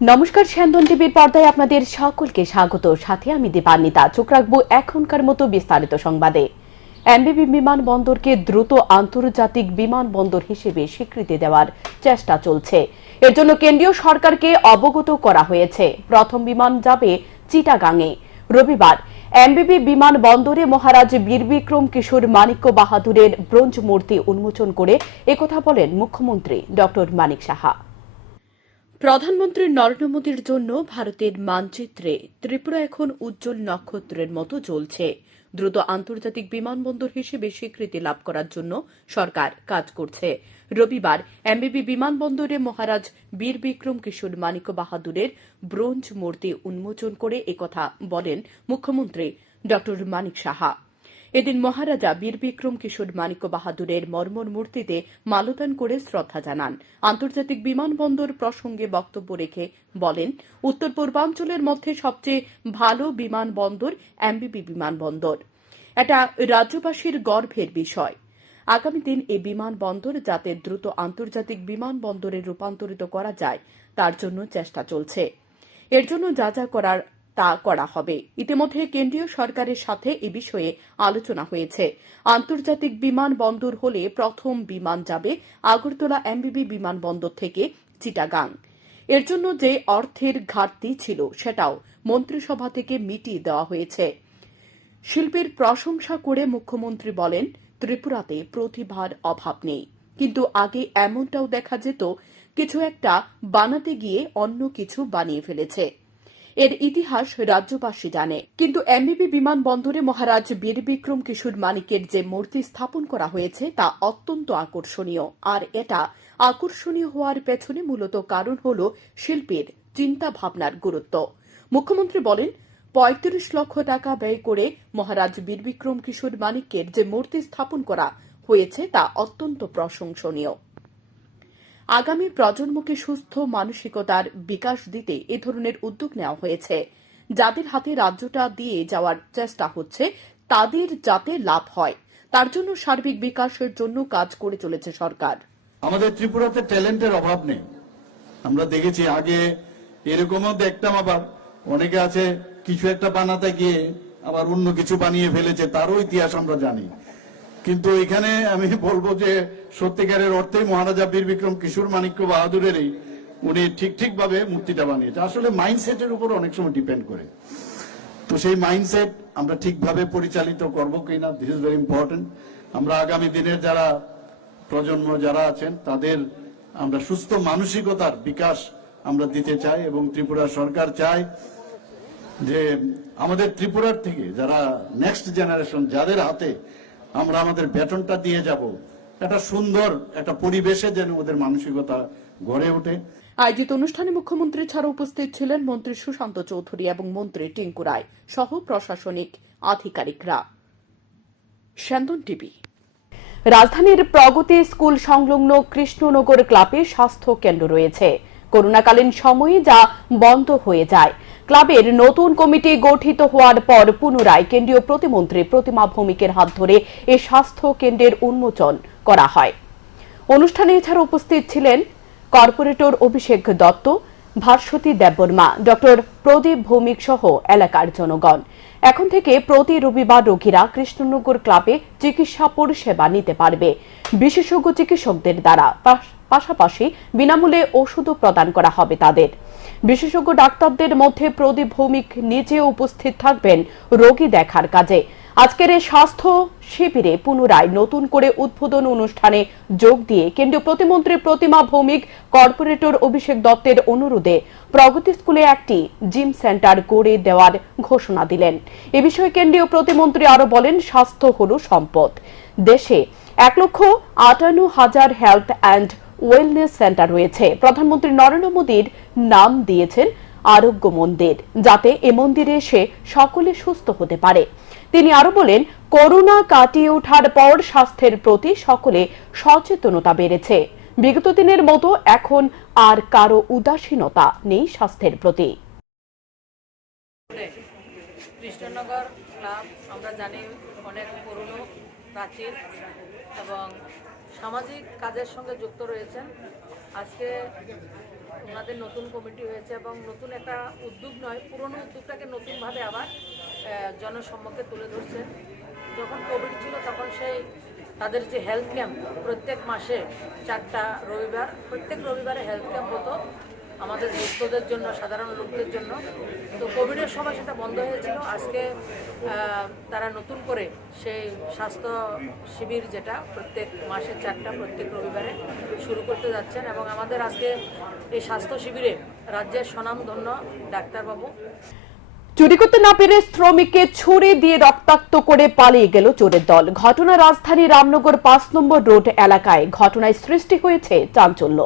নমস্কার, স্যান্দন টিভির পর্দায় আপনাদের সকলকে স্বাগত। সাথে আমি দীপান্বিতা। চোখ রাখবো এখনকার মতো বিস্তারিত সংবাদে। এমবিবি বিমানবন্দরকে দ্রুত আন্তর্জাতিক বিমানবন্দর হিসেবে স্বীকৃতি দেওয়ার চেষ্টা চলছে। এর জন্য কেন্দ্রীয় সরকারকে অবগত করা হয়েছে। প্রথম বিমান যাবে চিটাগাংয়ে। রবিবার এমবিবি বিমানবন্দরে মহারাজ বীর বিক্রম কিশোর মানিক্য বাহাদুরের ব্রোঞ্জ মূর্তি উন্মোচন করে একথা বলেন মুখ্যমন্ত্রী ডক্টর মানিক সাহা। প্রধানমন্ত্রী নরেন্দ্র মোদীর জন্য ভারতের মানচিত্রে ত্রিপুরা এখন উজ্জ্বল নক্ষত্রের মতো জ্বলছে। দ্রুত আন্তর্জাতিক বিমানবন্দর হিসেবে স্বীকৃতি লাভ করার জন্য সরকার কাজ করছে। রবিবার এমবিবি বিমানবন্দরে মহারাজ বীর বিক্রম কিশোর মানিক্য বাহাদুরের ব্রোঞ্জ মূর্তি উন্মোচন করে একথা বলেন মুখ্যমন্ত্রী ডক্টর মানিক সাহা। এদিন মহারাজা বীর বিক্রম কিশোর মানিক্য বাহাদুরের মর্মর মূর্তিতে মাল্যদান করে শ্রদ্ধা জানান। আন্তর্জাতিক বিমানবন্দর প্রসঙ্গে বক্তব্য রেখে বলেন, উত্তর পূর্বাঞ্চলের মধ্যে সবচেয়ে ভালো বিমানবন্দর এমবিবি বিমানবন্দর। এটা রাজ্যবাসীর গর্বের বিষয়। আগামী দিন এই বিমানবন্দর যাতে দ্রুত আন্তর্জাতিক বিমানবন্দরে রূপান্তরিত করা যায় তার জন্য চেষ্টা চলছে। এর জন্য যা যা করার তা করা হবে। ইতিমধ্যে কেন্দ্রীয় সরকারের সাথে এ বিষয়ে আলোচনা হয়েছে। আন্তর্জাতিক বিমানবন্দর হলে প্রথম বিমান যাবে আগরতলা এমবিবি বিমানবন্দর থেকে চিটাগাং। এর জন্য যে অর্থের ঘাটতি ছিল সেটাও মন্ত্রিসভা থেকে মিটিয়ে দেওয়া হয়েছে। শিল্পীর প্রশংসা করে মুখ্যমন্ত্রী বলেন, ত্রিপুরাতে প্রতিভার অভাব নেই, কিন্তু আগে এমনটাও দেখা যেত কিছু একটা বানাতে গিয়ে অন্য কিছু বানিয়ে ফেলেছে। এর ইতিহাস রাজ্যবাসী জানে। কিন্তু এমবিবি বিমানবন্দরে মহারাজ বীর বিক্রম কিশোর মানিকের যে মূর্তি স্থাপন করা হয়েছে তা অত্যন্ত আকর্ষণীয়। আর এটা আকর্ষণীয় হওয়ার পেছনে মূলত কারণ হল শিল্পীর চিন্তা ভাবনার গুরুত্ব। মুখ্যমন্ত্রী বলেন, ৩৫ লক্ষ টাকা ব্যয় করে মহারাজ বীর বিক্রম কিশোর মানিকের যে মূর্তি স্থাপন করা হয়েছে তা অত্যন্ত প্রশংসনীয়। আগামী প্রজন্মকে সুস্থ মানসিকতার বিকাশ দিতে এ ধরনের উদ্যোগ নেওয়া হয়েছে। যাদের হাতে রাজ্যটা দিয়ে যাওয়ার চেষ্টা হচ্ছে তাদের যাতে লাভ হয় তার জন্য সার্বিক বিকাশের জন্য কাজ করে চলেছে সরকার। আমাদের ত্রিপুরাতে ট্যালেন্টের অভাব নেই। আমরা দেখেছি আগে এরকমও দেখতাম, আবার অনেকে আছে কিছু একটা বানাতে গিয়ে আবার অন্য কিছু বানিয়ে ফেলেছে, তারও ইতিহাস আমরা জানি। কিন্তু এখানে আমি বলবো যে সত্যিকারের অর্থে মহারাজা বীর বিক্রম কিশোর মানিক্য বাহাদুরেরই উনি ঠিক ভাবে মূর্তিটা বানিয়েছে। আসলে মাইন্ডসেটের উপর অনেক সময় ডিপেন্ড করে। তো সেই মাইন্ডসেট আমরা ঠিকভাবে পরিচালিত করবো কিনা, দিস ইজ ভেরি ইম্পর্টেন্ট। আমরা আগামী দিনের যারা প্রজন্ম যারা আছেন তাদের আমরা সুস্থ মানসিকতার বিকাশ আমরা দিতে চাই, এবং ত্রিপুরা সরকার চায় যে আমাদের ত্রিপুরার থেকে যারা নেক্সট জেনারেশন যাদের হাতে আমরা আমাদের বেতনটা দিয়ে যাব, একটা সুন্দর একটা পরিবেশে যেন ওদের মানসিকতা গড়ে ওঠে। আয়োজিত অনুষ্ঠানে মুখ্যমন্ত্রী ছাড়া উপস্থিত ছিলেন মন্ত্রী সুশান্ত চৌধুরী এবং মন্ত্রী টিঙ্কু রায় সহ প্রশাসনিক আধিকারিকরা। স্যান্দন টিভি। রাজধানীর প্রগতি স্কুল সংলগ্ন কৃষ্ণনগর ক্লাবে স্বাস্থ্য কেন্দ্র রয়েছে। করোনাকালীন সময়ে যা বন্ধ হয়ে যায়। ক্লাবের নতুন কমিটি গঠিত হওয়ার পর পুনরায় কেন্দ্রীয় প্রতিমন্ত্রী প্রতিমা ভৌমিকের হাত ধরে এই স্বাস্থ্য কেন্দ্রের উন্মোচন করা হয়। অনুষ্ঠানে এছাড়া উপস্থিত ছিলেন কর্পোরেটর অভিষেক দত্ত, ভাস্বতী দেববর্মা, ডক্টর প্রদীপ ভৌমিক সহ এলাকার জনগণ। এখন থেকে প্রতি রবিবার রোগীরা কৃষ্ণনগর ক্লাবে চিকিৎসা পরিষেবা নিতে পারবে বিশেষজ্ঞ চিকিৎসকদের দ্বারা। পাশাপাশি বিনামূল্যে ওষুধও প্রদান করা হবে তাদের। বিশেষজ্ঞ ডাক্তারদের মধ্যে প্রদীপ ভৌমিক নিজেও উপস্থিত থাকবেন রোগী দেখার কাজে। আজকের এই স্বাস্থ্য শিবিরে পুনরায় নতুন করে উদ্বোধন অনুষ্ঠানে যোগ দিয়ে কেন্দ্রীয় প্রতিমন্ত্রী প্রতিমা ভৌমিক কর্পোরেটর অভিষেক দত্তের অনুরোধে প্রগতি স্কুলে একটি জিম সেন্টার গড়ে দেওয়ার ঘোষণা দিলেন। এ বিষয়ে কেন্দ্রীয় প্রতিমন্ত্রী আরো বলেন, স্বাস্থ্য হল সম্পদ। দেশে ১,৫৮,০০০ হেলথ অ্যান্ড ওয়েলনেস সেন্টার রয়েছে। প্রধানমন্ত্রী নরেন্দ্র মোদীর নাম দিয়েছেন আরোগ্য মন্দির, যাতে এ মন্দিরে এসে সকলে সুস্থ হতে পারে। তিনি আরো বলেন, করোনা কাটিয়ে ওঠার পর স্বাস্থ্যের প্রতি সকলে সচেতনতা বেড়েছে। বিগত দিনের মতো এখন আর কারো উদাসীনতা নেই স্বাস্থ্যের প্রতি। কৃষ্ণনগর ক্লাব আমরা জানি অনেক পুরনো, প্রাচীন এবং সামাজিক কাজের সঙ্গে যুক্ত রয়েছেন। আজকে ওনাদের নতুন কমিটি হয়েছে এবং নতুন একটা উদ্যোগ নয়, পুরনো উদ্যোগটাকে নতুনভাবে আবার জনসম্মুখে তুলে ধরছেন। যখন কোভিড ছিল তখন সেই তাদের যে হেলথ ক্যাম্প প্রত্যেক মাসে 4টা রবিবার, প্রত্যেক রবিবারে হেলথ ক্যাম্প হতো আমাদের দুস্থদের জন্য, সাধারণ লোকদের জন্য। তো কোভিডের সময় সেটা বন্ধ হয়েছিল। আজকে তারা নতুন করে সেই স্বাস্থ্য শিবির, যেটা প্রত্যেক মাসে 4টা প্রত্যেক রবিবারে শুরু করতে যাচ্ছেন। এবং আমাদের আজকে এই স্বাস্থ্য শিবিরে রাজ্যের স্বনামধন্য ডাক্তারবাবু চুরি করতে না পেরে শ্রমিককে ছুরি দিয়ে রক্তাক্ত করে পালিয়ে গেল চোরের দল। ঘটনা রাজধানী রামনগর 5 নম্বর রোড এলাকায়। ঘটনায় সৃষ্টি হয়েছে চাঞ্চল্য।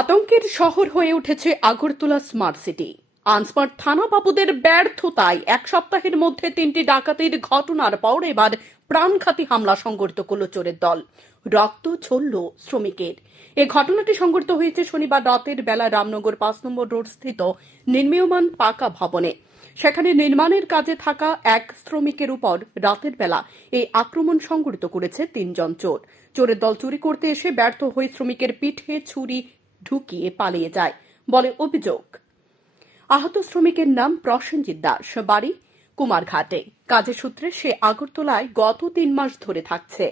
আতঙ্কের শহর হয়ে উঠেছে আগরতলা স্মার্ট সিটি। আনস্মার্ট থানা বাবুদের ব্যর্থতায় 1 সপ্তাহের মধ্যে 3টি ডাকাতির ঘটনার পর এবার প্রাণঘাতী হামলা সংঘটিত করল চোরের দল। রক্ত ঝরল শ্রমিকের। এই ঘটনাটি সংঘটিত হয়েছে শনিবার রাতের বেলা রামনগর 5 নম্বর রোড স্থিত নির্মীয়মান পাকা ভবনে। সেখানে নির্মাণের কাজে থাকা এক শ্রমিকের উপর রাতের বেলা এই আক্রমণ সংঘটিত করেছে 3 জন চোর। চোরের দল চুরি করতে এসে ব্যর্থ হয়ে শ্রমিকের পিঠে ছুরি ঢুকিয়ে পালিয়ে যায় বলে অভিযোগ। আহত শ্রমিকের নাম প্রসেনজিৎ দাস, বাড়ি কুমারঘাটে। কাজের সূত্রে সে আগরতলায় গত 3 মাস ধরে থাকছে।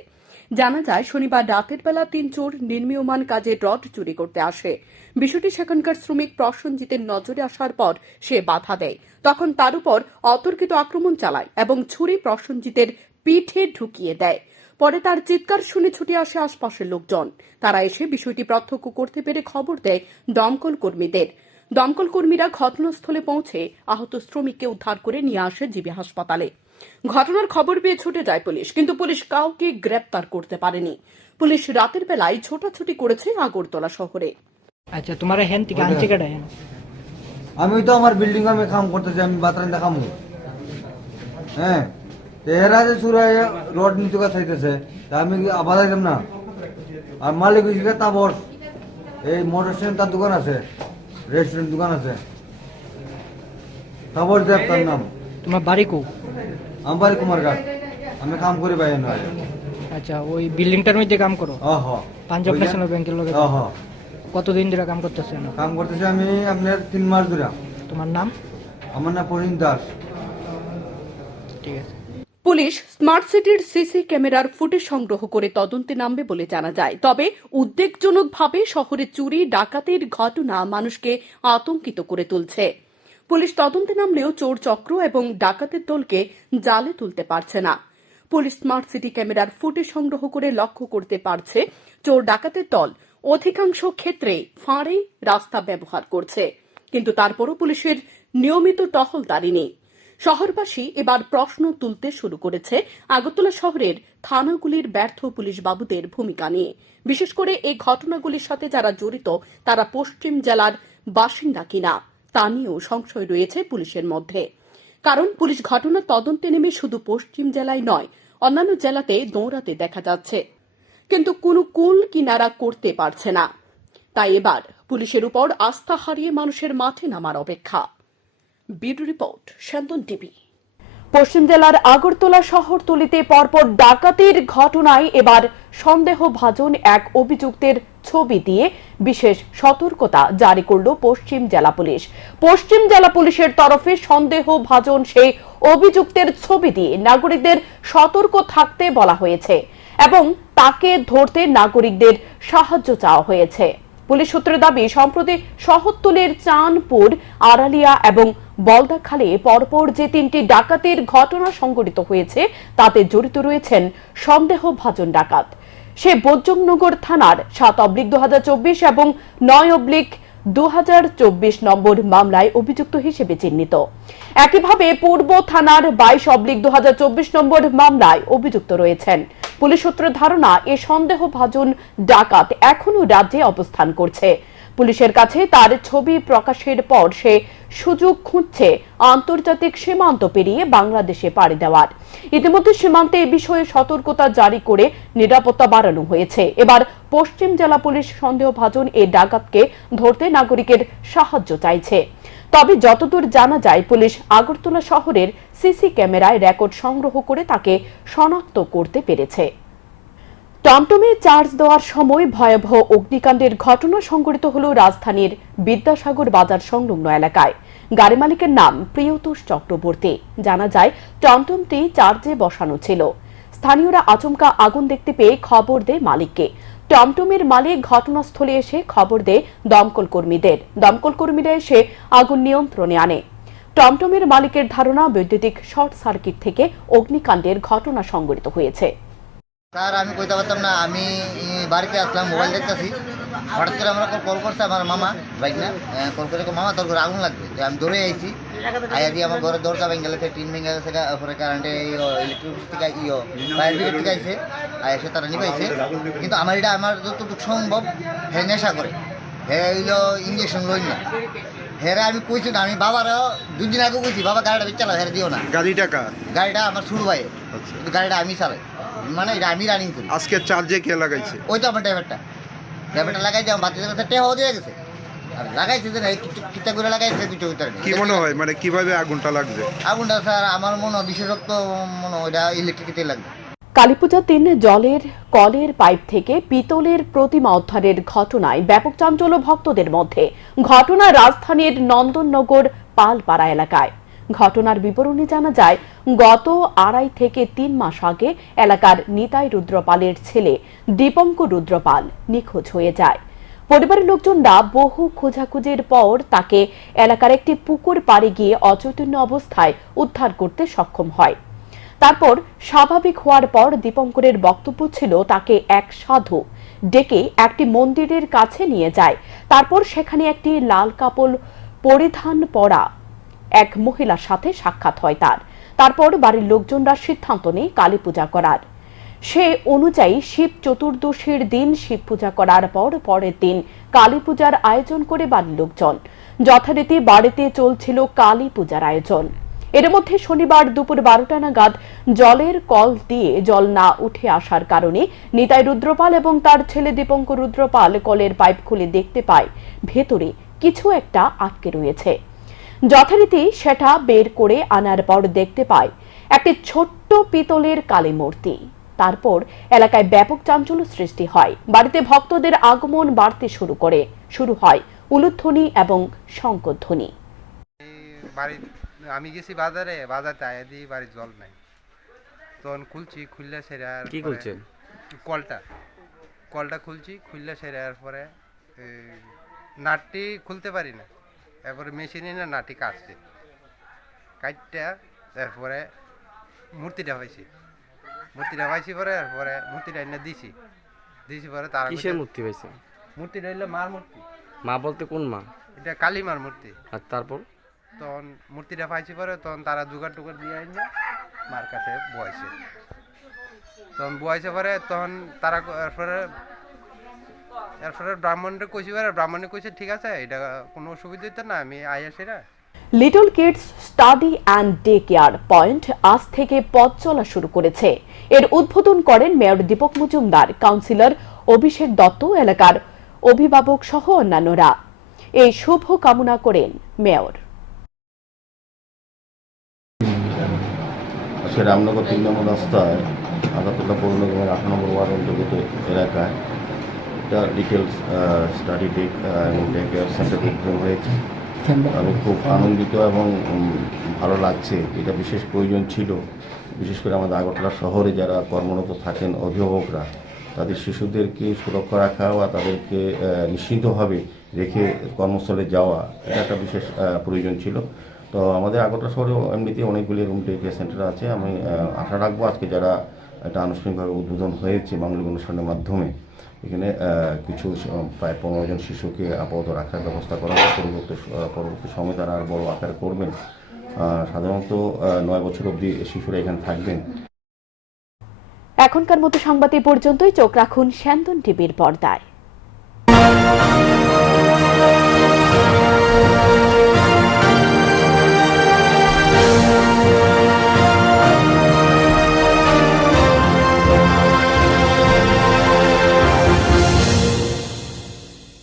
জানা যায় শনিবার রাতের বেলা 3 চোর নির্মীয়মান কাজে রড চুরি করতে আসে। বিষয়টি সেখানকার শ্রমিক প্রসেনজিতের নজরে আসার পর সে বাধা দেয়। তখন তার উপর অতর্কিত আক্রমণ চালায় এবং ছুরি প্রসেনজিতের পিঠে ঢুকিয়ে দেয়। পরে তার চিৎকার শুনে ছুটে আসে আশপাশের লোকজন। তারা এসে বিষয়টি প্রত্যক্ষ করতে পেরে খবর দেয় দমকল কর্মীদের। দমকল কর্মীরা ঘটনাস্থলে পৌঁছে আহত শ্রমিককে উদ্ধার করে নিয়ে আসে জিবি হাসপাতালে। ঘটনার খবর পেয়ে ছুটে যায় পুলিশ, কিন্তু পুলিশ কাউকে গ্রেপ্তার করতে পারেনি। পুলিশ রাতের বেলায় ছোটাছুটি করেছে আগরতলা শহরে। আচ্ছা, তোমার হ্যান থেকে আনছে কেডা? আমি তো আমার বিল্ডিং আমি কাম করতেছি, আমি বাতরান দেখামু। হ্যাঁ, এরা যে সুরাই রড নিতে চাইতেছে, তা আমি আবার যাইতাম না। আর মালিক হয়েছে তাবর, এই মোটর স্ট্যান্ড তার দোকান আছে, রেস্টুরেন্ট দোকান আছে, তাবর দেব তার নাম। তোমার বাড়ি কো? আমার বাড়ি কুমারঘাট। আমি কাম করি বাইরে নয়। আচ্ছা, ওই বিল্ডিংটার মধ্যে কাম করো? পাঞ্জাব ওইটা? ন্যাশনাল ব্যাংকের লগে? কতদিন ধরে কাম করতেছেন? কাম করতেছি আমি আপনার 3 মাস ধরে। তোমার নাম? আমার নাম প্রবীণ দাস। ঠিক আছে। পুলিশ স্মার্ট সিটির সিসি ক্যামেরার ফুটেজ সংগ্রহ করে তদন্তে নামবে বলে জানা যায়। তবে উদ্বেগজনকভাবে শহরে চুরি ডাকাতির ঘটনা মানুষকে আতঙ্কিত করে তুলছে। পুলিশ তদন্তে নামলেও চোর চক্র এবং ডাকাতের দলকে জালে তুলতে পারছে না। পুলিশ স্মার্ট সিটি ক্যামেরার ফুটেজ সংগ্রহ করে লক্ষ্য করতে পারছে চোর ডাকাতের দল অধিকাংশ ক্ষেত্রে ফাঁড়ে রাস্তা ব্যবহার করছে, কিন্তু তারপরও পুলিশের নিয়মিত টহলদারি নেই। শহরবাসী এবার প্রশ্ন তুলতে শুরু করেছে আগরতলা শহরের থানাগুলির ব্যর্থ পুলিশ বাবুদের ভূমিকা নিয়ে। বিশেষ করে এই ঘটনাগুলির সাথে যারা জড়িত তারা পশ্চিম জেলার বাসিন্দা কিনা তা নিয়েও সংশয় রয়েছে পুলিশের মধ্যে। কারণ পুলিশ ঘটনার তদন্তে নেমে শুধু পশ্চিম জেলায় নয়, অন্যান্য জেলাতে দৌড়াতে দেখা যাচ্ছে, কিন্তু কোনো কুল কিনারা করতে পারছে না। তাই এবার পুলিশের উপর আস্থা হারিয়ে মানুষের মাঠে নামার অপেক্ষা। Bureau report, Shantan TV. পশ্চিম জেলার আগরতলা শহরতলিতে পরপর ডাকাতির ঘটনায় এবার সন্দেহভাজন এক অভিযুক্তের ছবি দিয়ে বিশেষ সতর্কতা জারি করল পশ্চিম জেলা পুলিশ। পশ্চিম জেলা পুলিশের তরফে সন্দেহভাজন সেই অভিযুক্তের ছবি দিয়ে নাগরিকদের সতর্ক থাকতে বলা হয়েছে এবং তাকে ধরতে নাগরিকদের সাহায্য চাওয়া হয়েছে। পুলিশ সূত্রের দাবি, সম্প্রতি শহরতলির চাঁদপুর, আড়ালিয়া এবং বলদাখালে পরপর যে 3টি ডাকাতির ঘটনা সংঘটিত হয়েছে তাতে জড়িত রয়েছেন সন্দেহভাজন ডাকাত। সে বৈজয়নগর থানার 7/2024 এবং 9/2024 নম্বর মামলায় অভিযুক্ত হিসেবে চিহ্নিত। একইভাবে পূর্ব থানার 22/2024 নম্বর মামলায় অভিযুক্ত রয়েছেন। পুলিশ সূত্রের ধারণা, এ সন্দেহভাজন ডাকাত এখনো রাজ্যে অবস্থান করছে। পুলিশের কাছে তার ছবি প্রকাশের পর সে সুযোগ খুঁজছে আন্তর্জাতিক সীমান্ত পেরিয়ে বাংলাদেশে পাড়ি দেওয়ার। ইতিমধ্যে সীমান্তে এ বিষয়ে সতর্কতা জারি করে নিরাপত্তা বাড়ানো হয়েছে। এবার পশ্চিম জেলা পুলিশ সন্দেহভাজন এই ডাকাতকে ধরতে নাগরিকের সাহায্য চাইছে। তবে যতদূর জানা যায়, পুলিশ আগরতলা শহরের সিসি ক্যামেরায় রেকর্ড সংগ্রহ করে তাকে শনাক্ত করতে পেরেছে। টমটমে চার্জ দেওয়ার সময় ভয়াবহ অগ্নিকাণ্ডের ঘটনা সংঘটিত হল রাজধানীর বিদ্যাসাগর বাজার সংলগ্ন এলাকায়। গাড়ি মালিকের নাম প্রিয়তোষ চক্রবর্তী। জানা যায় টমটমটি চার্জে বসানো ছিল। স্থানীয়রা আচমকা আগুন দেখতে পেয়ে খবর দেয় মালিককে। টমটমের মালিক ঘটনাস্থলে এসে খবর দেয় দমকল কর্মীদের। দমকল কর্মীরা এসে আগুন নিয়ন্ত্রণে আনে। টমটমের মালিকের ধারণা বৈদ্যুতিক শর্ট সার্কিট থেকে অগ্নিকাণ্ডের ঘটনা সংঘটিত হয়েছে। স্যার আমি কইতে পারতাম না, আমি বাড়িতে আসলাম, মোবাইল দেখতেছি, হঠাৎ করে আমরা কল করছে আমার মামা বাইক না, কল করে মামা তোর ঘরে আগুন লাগবে। আমি দৌড়ে আইছি, আইয়া দিয়ে আমার ঘরের দরজা ভেঙে গেছে, টিন ভেঙে গেছে, পরে কারেন্টে ইলেকট্রিক থেকে ফায়ার ব্রিগেড থেকে আইছে, এসে তারা নিবাইছে। কিন্তু আমার এটা আমার যতটুকু সম্ভব হ্যাঁ নেশা করে, হ্যাঁ হইলো ইঞ্জেকশন লই না। হ্যাঁ আমি কইছি না, আমি বাবারও 2 দিন আগে কইছি বাবা গাড়িটা বেচ চালাও, হ্যাঁ দিও না। গাড়িটা আমার শুরু ভাই, কিন্তু গাড়িটা আমি চালাই, মানে এটা আমি রানিং করি। আজকে চার্জে কে লাগাইছে? ওই তো আমার ড্রাইভারটা লাগাই দিয়ে বাতির কাছে টেহাও দিয়ে গেছে, আর লাগাইছে যে কিতা করে লাগাইছে কিছু ভিতরে। কি মনে হয় মানে কিভাবে আগুনটা লাগবে? আগুনটা স্যার আমার মনে হয় বিশেষত্ব মনে হয় ওইটা ইলেকট্রিকিতে লাগবে। কালীপূজার দিন জলের কলের পাইপ থেকে পিতলের প্রতিমা উদ্ধারের ঘটনায় ব্যাপক চাঞ্চল্য ভক্তদের মধ্যে। ঘটনা রাজধানীর নন্দননগর পালপাড়া এলাকায়। ঘটনার বিবরণী জানা যায়, গত 2.5 থেকে 3 মাস আগে এলাকার নিতাই রুদ্রপালের ছেলে দীপঙ্কর রুদ্রপাল নিখোঁজ হয়ে যায়। পরিবারের লোকজনরা বহু খোঁজাখুঁজির পর তাকে এলাকার একটি পুকুর পাড়ে গিয়ে অচৈতন্য অবস্থায় উদ্ধার করতে সক্ষম হয়। তারপর স্বাভাবিক হওয়ার পর দীপঙ্করের বক্তব্য ছিল তাকে এক সাধু ডেকে একটি মন্দিরের কাছে নিয়ে যায়। তারপর সেখানে একটি লাল কাপড় পরিধান পরা এক মহিলার সাথে সাক্ষাৎ হয় তার। তারপর বাড়ির লোকজনরা সিদ্ধান্ত নেয় কালী পূজা করার। সে অনুযায়ী শিব চতুর্দশীর দিন শিব পূজা করার পর পরের দিন কালী পূজার আয়োজন করে বাড়ির লোকজন। যথারীতি বাড়িতে চলছিল কালী পূজার আয়োজন। এর মধ্যে শনিবার দুপুর 12টা নাগাদ জলের কল দিয়ে জল না উঠে আসার কারণে নিতাই রুদ্রপাল এবং তার ছেলে দীপঙ্কর রুদ্রপাল কলের পাইপ খুলে দেখতে পায় ভেতরে কিছু একটা আটকে রয়েছে। যথারীতি সেটা বের করে আনার পর দেখতে পায় একটি ছোট্ট পিতলের কালী মূর্তি। তারপর এলাকায় ব্যাপক চাঞ্চল্য সৃষ্টি হয়। বাড়িতে ভক্তদের আগমন বাড়তে শুরু হয় উলুধ্বনি এবং শঙ্খধ্বনি। আমি গেছি বাজারতে আয়া দিই বাড়ির জল নাই, তখন খুললে সেরা কি খুলছেন কলটা খুললে সেরার পরে নাটটি খুলতে পারি না, এরপরে মেশিনে না নাটটি কাটটা তারপরে মূর্তিটা পাইছি পরে এরপরে মূর্তিটা এনে দিছি পরে তার মূর্তিটা হইলো মার মূর্তি। মা বলতে কোন মা? এটা কালী মার মূর্তি। আর তারপর তখন মূর্তিটা পাইছি পরে তখন তারা জোগাড় টুগাড় দিয়ে আইনে মার কাছে বয়সে, তখন বয়সে পরে তখন তারা এরপরে ব্রাহ্মণটা কইছি পরে ব্রাহ্মণে কইছে ঠিক আছে, এটা কোনো অসুবিধা হইতো না, আমি আইয়াসিরা। Little kids study and day care point আজ থেকে পথ চলা শুরু করেছে। এর উদ্বোধন করেন মেয়র দীপক মজুমদার, কাউন্সিলর অভিষেক দত্ত, এলাকার অভিভাবক সহ অন্যান্যরা। এই শুভ কামনা করেন মেয়র। আজকে রামনগর 3 নম্বর রাস্তায় আগাতলা পৌর নিগমের 8 নম্বর ওয়ার্ড অন্তর্গত এলাকায় একটা লিটল স্টাডি ডে এবং ডে কেয়ার সেন্টার উদ্বোধন হয়েছে। আমি খুব আনন্দিত এবং ভালো লাগছে। এটা বিশেষ প্রয়োজন ছিল, বিশেষ করে আমাদের আগরতলা শহরে যারা কর্মরত থাকেন অভিভাবকরা, তাদের শিশুদেরকে সুরক্ষা রাখা বা তাদেরকে নিশ্চিন্তভাবে রেখে কর্মস্থলে যাওয়া, এটা একটা বিশেষ প্রয়োজন ছিল। তো আমাদের আগরতলা শহরেও এমনিতে অনেকগুলি রুম ডে কেয়ার সেন্টার আছে। আমি আশা রাখবো আজকে যারা এটা আনুষ্ঠানিকভাবে উদ্বোধন হয়েছে মাঙ্গলিক অনুষ্ঠানের মাধ্যমে, এখানে কিছু প্রায় 15 জন শিশুকে আপাতত রাখার ব্যবস্থা করা হয়। পরবর্তী সময় তারা আর বড় আকারে করবেন। সাধারণত 9 বছর অবধি শিশুরা এখানে থাকবেন। এখনকার মতো সংবাদ এই পর্যন্তই। চোখ রাখুন স্যান্দন টিভির পর্দায়।